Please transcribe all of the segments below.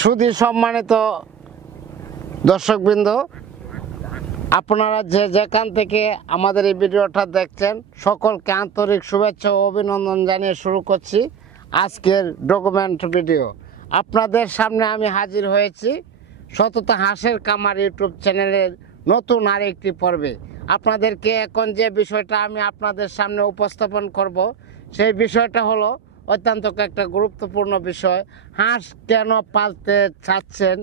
সুধী সম্মানিত দর্শকবৃন্দ, আপনারা যে যেখান থেকে আমাদের এই ভিডিওটা দেখছেন সকলকে আন্তরিক শুভেচ্ছা ও অভিনন্দন জানিয়ে শুরু করছি আজকের ডকুমেন্ট ভিডিও। আপনাদের সামনে আমি হাজির হয়েছি সততা হাঁসের কামার ইউটিউব চ্যানেলের নতুন আরেকটি পর্বে। আপনাদেরকে এখন যে বিষয়টা আমি আপনাদের সামনে উপস্থাপন করব সেই বিষয়টা হলো অত্যন্ত একটা গুরুত্বপূর্ণ বিষয়। হাঁস কেন পালতে চাচ্ছেন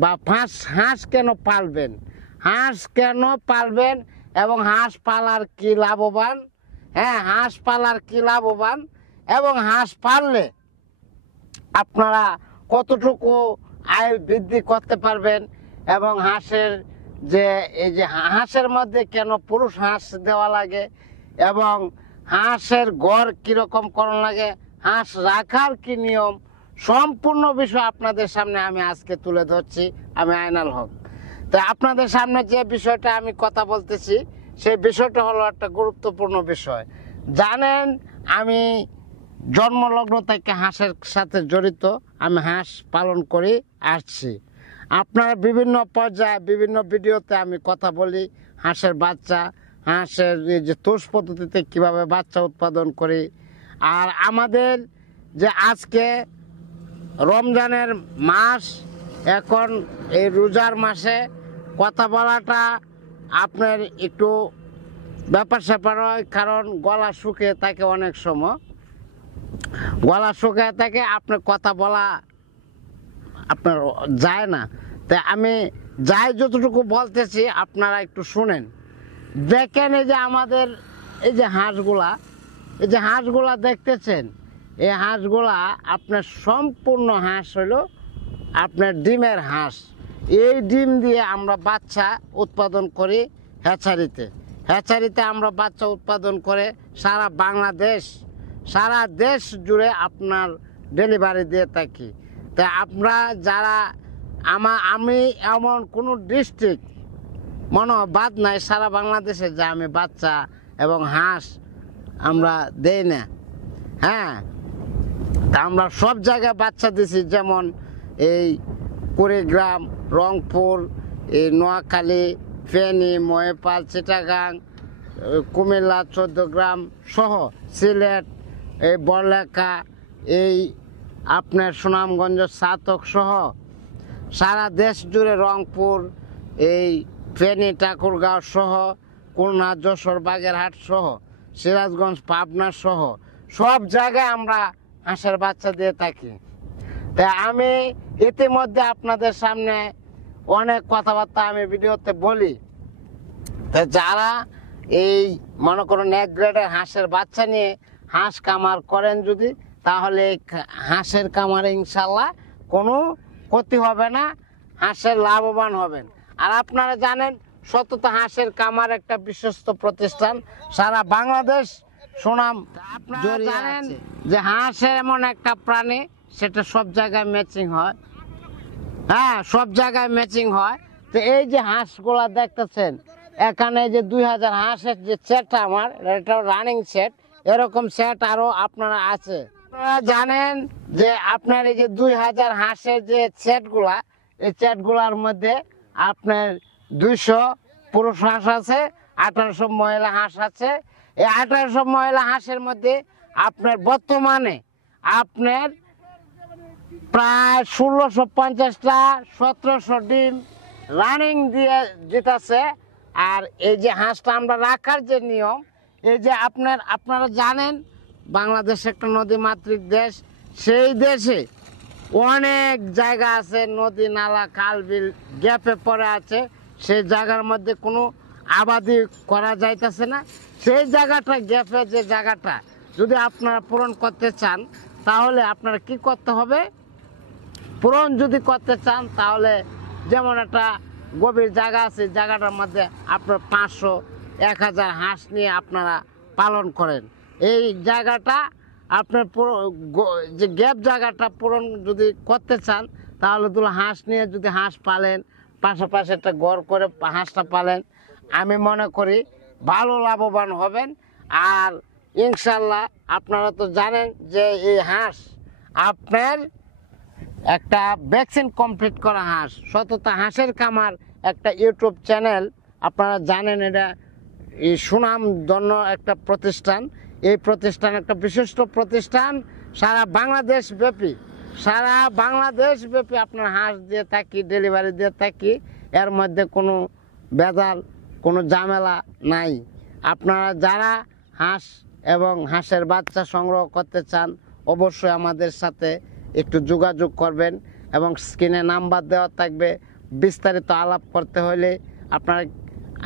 বা হাঁস কেন পালবেন, হাঁস কেন পালবেন এবং হাঁস পালার কি লাভবান, হাঁস পালার কি লাভবান এবং হাঁস পাললে আপনারা কতটুকু আয় বৃদ্ধি করতে পারবেন এবং হাঁসের এই যে হাঁসের মধ্যে কেন পুরুষ হাঁস দেওয়া লাগে এবং হাঁসের ঘর কিরকম করণ লাগে, হাঁস রাখার কি নিয়ম, সম্পূর্ণ বিষয় আপনাদের সামনে আমি আজকে তুলে ধরছি। আমি আয়নাল হক। তো আপনাদের সামনে যে বিষয়টা আমি কথা বলতেছি সেই বিষয়টা হলো একটা গুরুত্বপূর্ণ বিষয়। জানেন, আমি জন্মলগ্ন থেকে হাঁসের সাথে জড়িত, আমি হাঁস পালন করে আসছি। আপনারা বিভিন্ন পর্যায়ে বিভিন্ন ভিডিওতে আমি কথা বলি হাঁসের বাচ্চা, হাঁসের এই যে তোষ পদ্ধতিতে কীভাবে বাচ্চা উৎপাদন করি। আর আমাদের যে আজকে রমজানের মাস, এখন এই রোজার মাসে কথা বলাটা আপনার একটু ব্যাপার স্যাপার হয়, কারণ গলা শুকিয়ে থাকে, অনেক সময় গলা শুকিয়ে থাকে, আপনার কথা বলা আপনার যায় না। তাই আমি যাই যতটুকু বলতেছি আপনারা একটু শুনেন। দেখেন এই যে আমাদের এই যে হাঁসগুলা দেখতেছেন, এই হাঁসগুলা আপনার সম্পূর্ণ হাঁস হলো আপনার ডিমের হাঁস। এই ডিম দিয়ে আমরা বাচ্চা উৎপাদন করি হ্যাচারিতে আমরা বাচ্চা উৎপাদন করে সারা বাংলাদেশ, সারা দেশ জুড়ে আপনার ডেলিভারি দিয়ে থাকি। তাই আমরা যারা আমি এমন কোনো ডিস্ট্রিক্ট মনে বাদ নাই সারা বাংলাদেশে যে আমি বাচ্চা এবং হাঁস আমরা দেই না। তা আমরা সব জায়গায় বাচ্চা দিছি, যেমন এই কুড়িগ্রাম, রংপুর, এই নোয়াখালী, ফেনী, মহেপাল, চিটাগাং, কুমিল্লা, 14 গ্রাম সহ সিলেট, এই বড়লেখা, এই আপনার সুনামগঞ্জ, সাতক সহ সারা দেশ জুড়ে, রংপুর, এই ফেনী, ঠাকুরগাঁও সহ খুলনা, যশোর, বাগেরহাট সহ সিরাজগঞ্জ, পাবনা সহ সব জায়গায় আমরা হাঁসের বাচ্চা দিয়ে থাকি। তাই আমি ইতিমধ্যে আপনাদের সামনে অনেক কথাবার্তা আমি ভিডিওতে বলি। তা যারা এই মনে করুন 1 গ্রেডের হাঁসের বাচ্চা নিয়ে হাঁস কামার করেন যদি, তাহলে হাঁসের কামারে ইনশাল্লাহ কোনো ক্ষতি হবে না, হাঁসের লাভবান হবেন। আর আপনারা জানেন সততা হাঁসের কামার একটা বিশ্বস্ত প্রতিষ্ঠান, সারা বাংলাদেশ সুনাম। আপনারা জানেন যে হাঁসের এমন একটা প্রাণী, সেটা সব জায়গায় ম্যাচিং হয়, সব জায়গায় ম্যাচিং হয়। তো এই যে হাঁসগুলা দেখতেছেন এখানে, যে 2000 হাঁসের যে সেট, আমার এটা রানিং সেট, এরকম সেট আরো আপনারা আছে। আপনারা জানেন যে আপনার এই যে 2000 হাঁসের যে সেটগুলা, এই সেটগুলার মধ্যে আপনার 200 পুরুষ হাঁস আছে, 1800 মহিলা হাঁস আছে। এই 1800 মহিলা হাঁসের মধ্যে আপনার বর্তমানে আপনার প্রায় 1650টা 1700 ডিম রানিং দিয়ে দিতেছে। আর এই যে হাঁসটা আমরা রাখার যে নিয়ম, এই যে আপনারা জানেন বাংলাদেশ একটা নদীমাতৃক দেশ, সেই দেশে অনেক জায়গা আছে, নদী, নালা, খাল, বিল গ্যাপে পড়ে আছে, সেই জায়গার মধ্যে কোনো আবাদি করা যাইতেছে না। সেই জায়গাটা, গ্যাপে যে জায়গাটা যদি আপনারা পূরণ করতে চান, তাহলে আপনারা কি করতে হবে? পূরণ যদি করতে চান তাহলে যেমন একটা গভীর জায়গা আছে, জায়গাটার মধ্যে আপনার 500, 1000 হাঁস নিয়ে আপনারা পালন করেন। এই জায়গাটা আপনার যে গ্যাপ জায়গাটা পূরণ যদি করতে চান, তাহলে দুটো হাঁস নিয়ে যদি হাঁস পালেন, পাশাপাশি একটা ঘর করে হাঁসটা পালেন, আমি মনে করি ভালো লাভবান হবেন। আর ইনশাল্লাহ আপনারা তো জানেন যে এই হাঁস আপনার একটা ভ্যাকসিন কমপ্লিট করা হাঁস, সততা হাঁসের খামার একটা ইউটিউব চ্যানেল। আপনারা জানেন এটা এই সুনামধন্য একটা প্রতিষ্ঠান। এই প্রতিষ্ঠান একটা বিশিষ্ট প্রতিষ্ঠান, সারা বাংলাদেশ ব্যাপী আপনার হাঁস দিয়ে থাকি, ডেলিভারি দিয়ে থাকি। এর মধ্যে কোনো ভেজাল, কোনো ঝামেলা নাই। আপনারা যারা হাঁস এবং হাঁসের বাচ্চা সংগ্রহ করতে চান অবশ্যই আমাদের সাথে একটু যোগাযোগ করবেন এবং স্ক্রিনে নাম্বার দেওয়া থাকবে। বিস্তারিত আলাপ করতে হলে আপনারা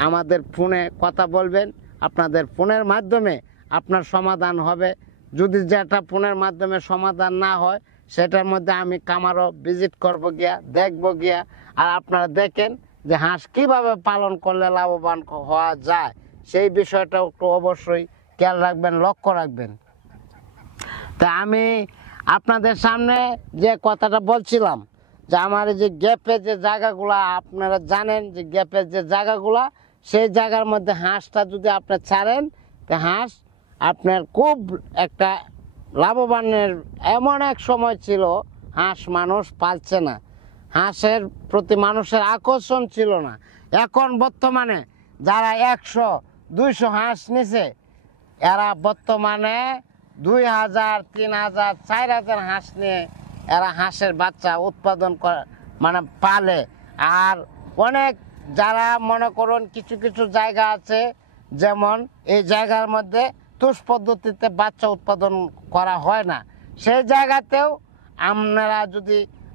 আমাদের ফোনে কথা বলবেন, আপনাদের ফোনের মাধ্যমে আপনার সমাধান হবে। যদি যেটা ফোনের মাধ্যমে সমাধান না হয় সেটার মধ্যে আমি খামারও ভিজিট করব গিয়া, দেখব গিয়া। আর আপনারা দেখেন যে হাঁস কিভাবে পালন করলে লাভবান হওয়া যায়, সেই বিষয়টা একটু অবশ্যই খেয়াল রাখবেন, লক্ষ্য রাখবেন। তা আমি আপনাদের সামনে যে কথাটা বলছিলাম যে আমার এই যে গ্যাপের যে জায়গাগুলা, আপনারা জানেন যে গ্যাপের যে জায়গাগুলা, সেই জায়গার মধ্যে হাঁসটা যদি আপনি ছাড়েন, তো হাঁস আপনার খুব একটা লাভবানের এমন এক সময় ছিল হাঁস মানুষ পালছে না, হাঁসের প্রতি মানুষের আকর্ষণ ছিল না। এখন বর্তমানে যারা 100-200 হাঁস নিছে, এরা বর্তমানে 2000, 3000, 4000 হাঁস নিয়ে এরা হাঁসের বাচ্চা উৎপাদন করে, মানে পালে। আর অনেক যারা মনে করুন কিছু কিছু জায়গা আছে, যেমন এই জায়গার মধ্যে তুষ পদ্ধতিতে বাচ্চা উৎপাদন করা হয় না, সেই জায়গাতেও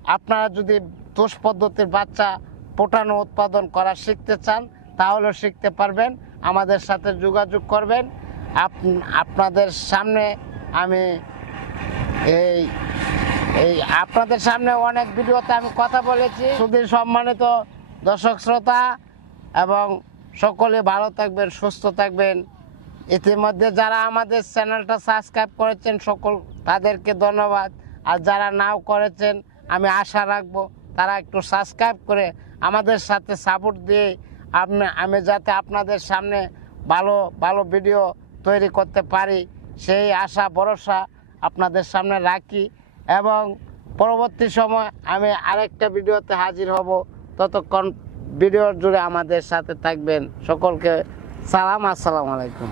আপনারা যদি তুষ পদ্ধতির বাচ্চা ফোটানো উৎপাদন করা শিখতে চান তাহলে শিখতে পারবেন, আমাদের সাথে যোগাযোগ করবেন। আপনাদের সামনে আমি আপনাদের সামনে অনেক ভিডিওতে আমি কথা বলেছি। শুধু সম্মানিত দর্শক শ্রোতা এবং সকলে ভালো থাকবেন, সুস্থ থাকবেন। ইতিমধ্যে যারা আমাদের চ্যানেলটা সাবস্ক্রাইব করেছেন তাদেরকে ধন্যবাদ। আর যারা নাও করেছেন আমি আশা রাখবো তারা একটু সাবস্ক্রাইব করে আমাদের সাথে সাপোর্ট দিয়ে আমি যাতে আপনাদের সামনে ভালো ভালো ভিডিও তৈরি করতে পারি সেই আশা ভরসা আপনাদের সামনে রাখি। এবং পরবর্তী সময় আমি আরেকটা ভিডিওতে হাজির হব। ততক্ষণ ভিডিওর জুড়ে আমাদের সাথে থাকবেন। সকলকে সালাম, আসসালামু আলাইকুম।